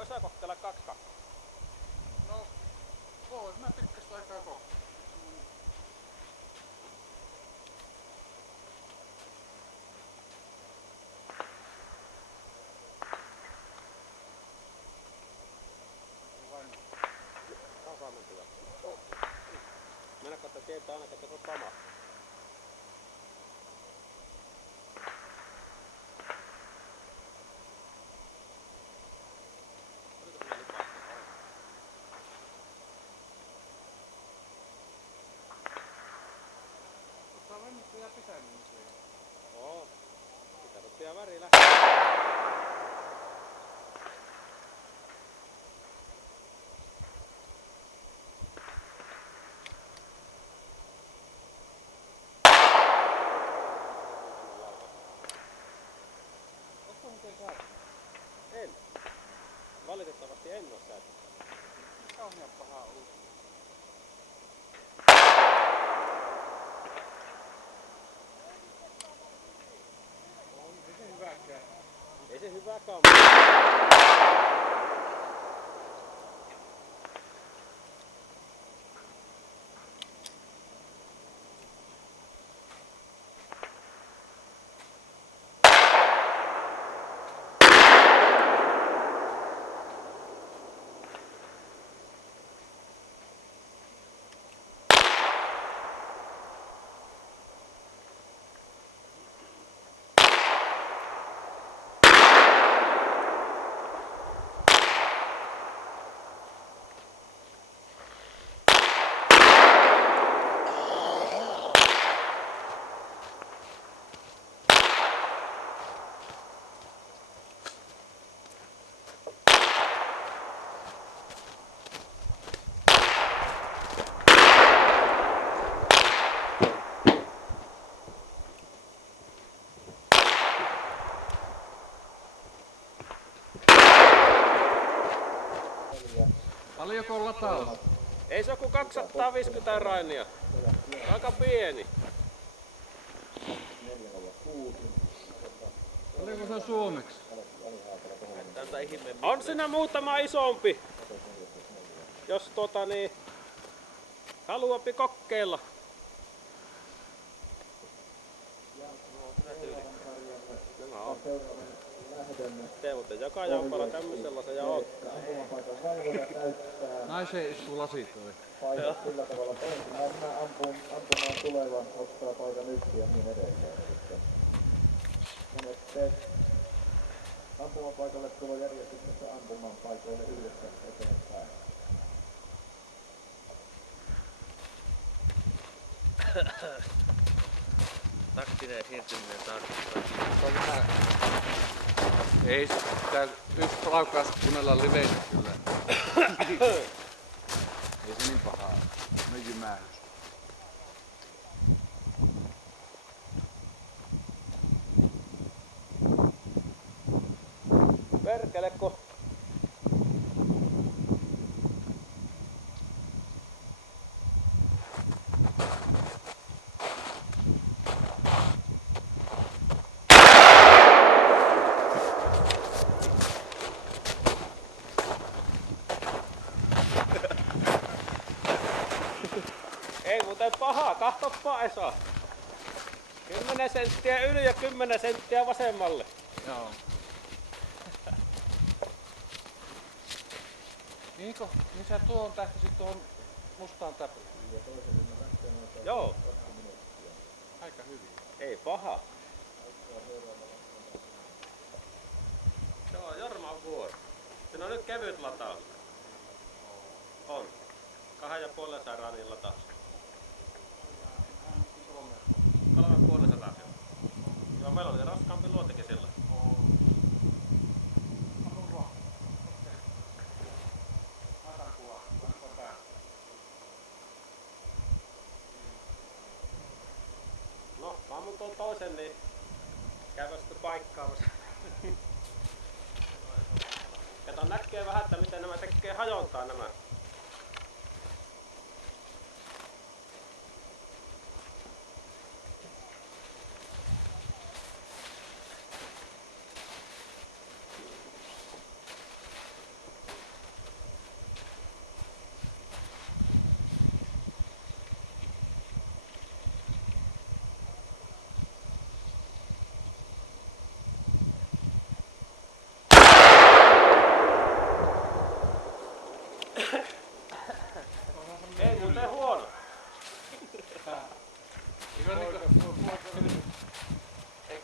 Voiko Esa kokeilla 2-2? No, vois mä pikkaista aikaa kokeilla. Tasamentuja. Mennä katsoa tietää aina, että se on sama. Oliko siinä lipasta? Ottaa vennettä ja pitäminen siihen. Oo. Sitä rupeaa väri lähtee. Ootko miten säätää? En. Valitettavasti en oo säätänyt. Kauhean pahaa ollut. On se hyväkään. Ei se hyväkään ole. Paljonko on lataus? Ei se oo kuin 250 rainia. Aika pieni. Paljonko se on suomeksi? On siinä muutama isompi. Jos haluapi kokeilla. No. Tee muuten joka jampalla tämmöisellä se ja ottaa. Naiseen istuu lasitoihin. Paikat sillä tavalla ensimmäisenä ampumaan tulevan ottaa paikan yksi ja niin edelleen. Monet teet ampumapaikalle tulojärjestyksessä ampumaan paikoille yhdessä eteenpäin. Taktinen siirtyminen tarvitaan. Se on vähän... Ei sitä yksi laukaus kuunnella liveitä kyllä. Ei se niin pahaa ole. Myijymähdys. Perkele ko. Ei muuten paha, kahtoppa Esa. 10 senttiä yli ja 10 senttiä vasemmalle. Joo. Niinko? Niin sä tuohon tähtäsit tuohon mustaan täpyyn. Joo, Aika hyvin. ei paha. Joo, Jorman vuoro. Siinä on nyt kevyt lataus. On. 2,5 raanin lataus. 3,5 joo. Joo, meillä oli raskaampi luotikin sillä. No, mä ammun tuon toisen, niin käydä sitten paikkaamassa. Kato näkee vähän, että miten nämä tekee hajontaa nämä.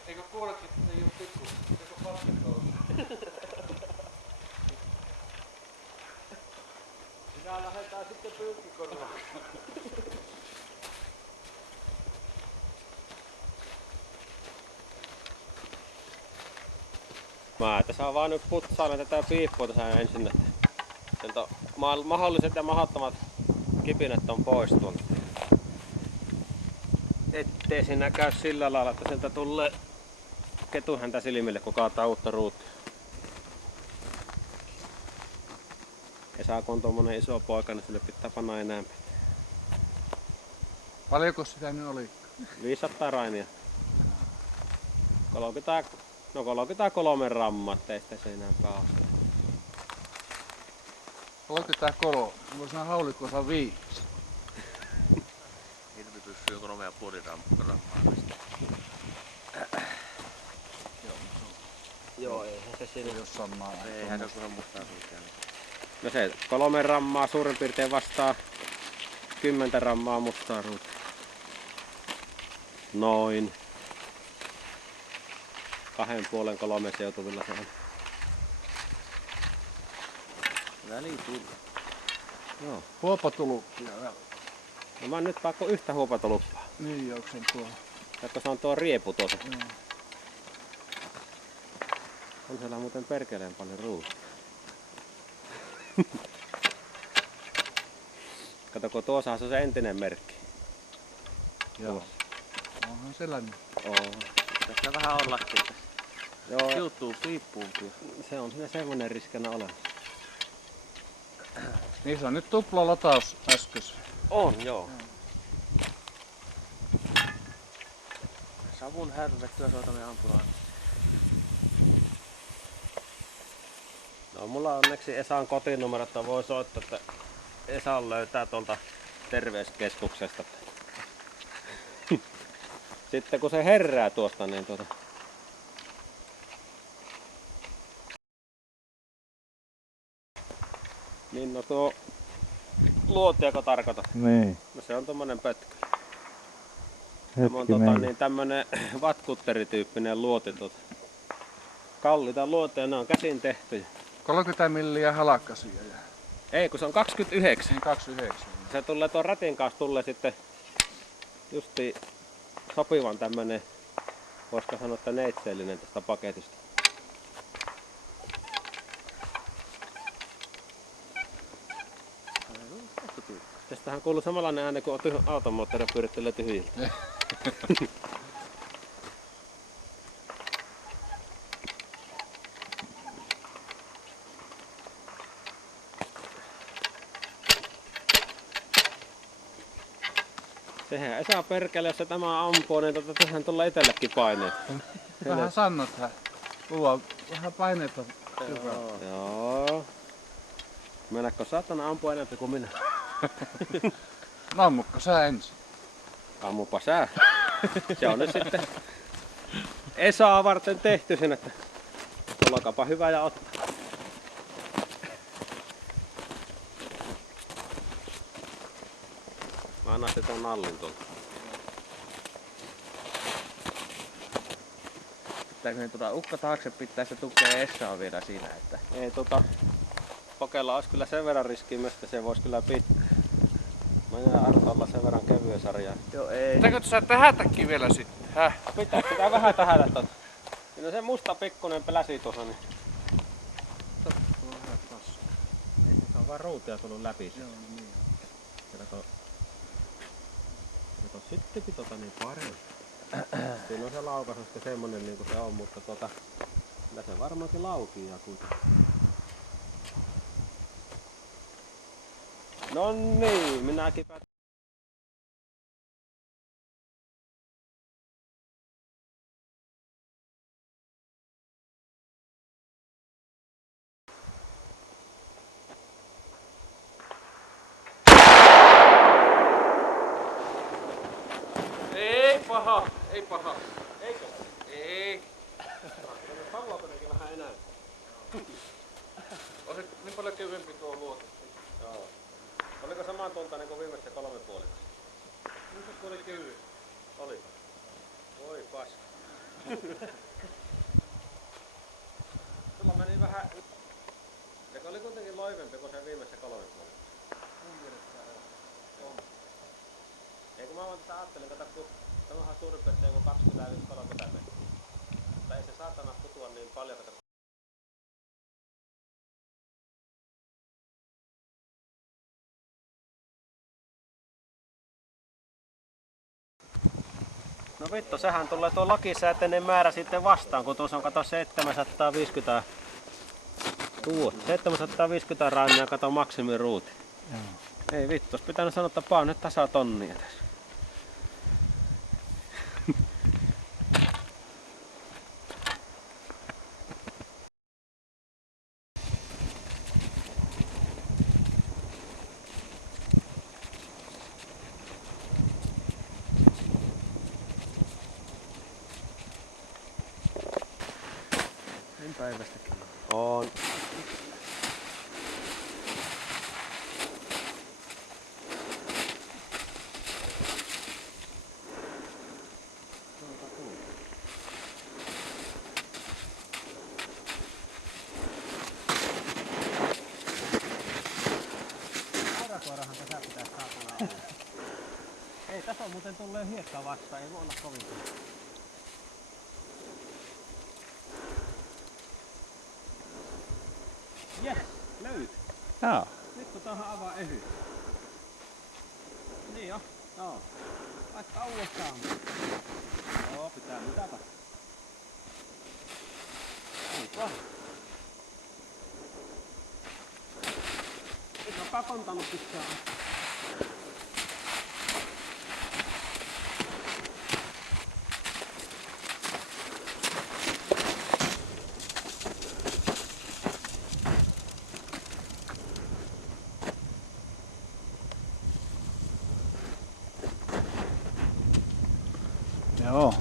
Eikö kuulekin, että ei oo pikku? Eikö pasketta? Minä lähdetään sitten pyykkikorvaan. Mä tässä vaan nyt putsaan tätä piippua tässä ensin, että sieltä mahdolliset ja mahdottomat kipinät on poistunut. Ettei siinä käy sillä lailla, että sieltä tulee ketuhäntä silmille, kun kaataa uutta ruutia. Esa, kun on tommonen iso poika, niin sille pitää panna enemmän. Paljonko sitä nyt oli? 500 rainia. 33 rammaa, ettei sitä se enempää ole. 33. Mulla sanoa haulikkossa 5. Hirvi pysyy 3,5 rammaa. Joo, eihän se siinä. Jossain maa. Eihän se ole kunhan mustaa ruutia. No se 3 rammaa suurin piirtein vastaa 10 rammaa mustaa ruutia. Noin. 2,5-3 seutuvilla se on. Väli tuli. Joo. Huopatulukkia. No mä nyt pakko yhtä huopatoluppaa. Niin, onko se tuo? Jatko se on tuo riepu tuota. Joo. On siellä muuten perkeleen paljon ruutia. Kato, kun tuossahan se on se entinen merkki. Joo. Onhan sellainen. Oo. Tässä vähän ollakin tässä. Joo, Kiuttuu piippuunkin. se on siinä semmonen riskinä olemassa. Niin se on nyt tupla lataus äskös. On, joo. Savun härvettyä soitamme ampulaan. No mulla on onneksi Esan kotinumero, että voi soittaa, että Esan löytää tuolta terveyskeskuksesta. Sitten kun se herää tuosta, niin Niin no tuo luotiako tarkoitat? Niin. No se on tommonen pötkö. Tämä on Hetkinen. niin tämmönen vatkutterityyppinen luoti Kalliita luoteja, ne on käsin tehtyjä. 30 milliä halakkasia. Ei, kun se on 29. Niin 29. Se tulee tuon rätin kanssa tulee sitten justi sopivan tämmönen, voisiko sanoa, että neitseellinen tästä paketista. Tästähän kuuluu samanlainen ääni kuin automoottori pyörittelee tyhjiltä. Sehän Esa perkele, jos se tämä ampuu, niin tähän tulee itsellekin paineet. Vähän sannothan. Luo vähän paineita. Joo. Mennäkö saatana ampua enemmän kuin minä? No ammukko sä ensin? Ammupa sä. Se on nyt sitten Esaa varten tehty sen, että olkaapa hyvä ja ottaa. Mä annan sitten ton nallin tuolta. Pitääkö ukka taakse pitää se tukea Essaa vielä siinä, että... Ei Pokella olisi kyllä sen verran riskiä myös, että se voisi kyllä pitää. Mä jää Arto olla sen verran kevyen sarjaa. Joo, ei. Pitääkö sä tähätäkin vielä sitten? Häh? Pitää vähän tähätä tuota. Siinä on se musta pikkunen pläsi tuossa, niin se on vaan ruutia tullut läpi. Joo, niin. Kato sittenkin niin paremmin. Siinä on se laukaus sitten semmonen niin kuin se on, mutta kyllä se varmaankin laukii ja kuitenkin. No niin, minäkin päätin. Ei paha, ei paha. Eikö? Ei. Haluaako nekin vähän enää? On se niin paljon kevyempi tuo luoti. Joo. Oliko samantuntainen kuin viimeiset 3 puolikossa? Nyt se oli kevyt. Oli. Sulla meni vähän... Se oli kuitenkin loivempi kuin se viimeisessä 3 vuotta. Eikö mä vaan tätä ajattelin, kun tämähän on suurin piirtein kuin 25-30 metriä. Mutta ei se saatana putua niin paljon, kato. No vittu, sehän tulee tuo lakisääteinen määrä sitten vastaan, kun tuossa on kato 750 750 rannia, kato maksimiruuti. Ei vittu, olisi pitänyt sanoa, että paa nyt tasa tonnia tässä. Sen päivästäkin. On. Aurakoirahan tässä pitäisi saatana olla. Ei, tässä on muuten tulleen hiekka vastaan, ei voi olla kovin. Jes, löyt. Joo. Nyt kun tämähän avaa ehy. Niin jo, joo. Vaikka uudestaan. Joo, pitää mitata. Onko? Nyt on pakontanut pitkään. Joo.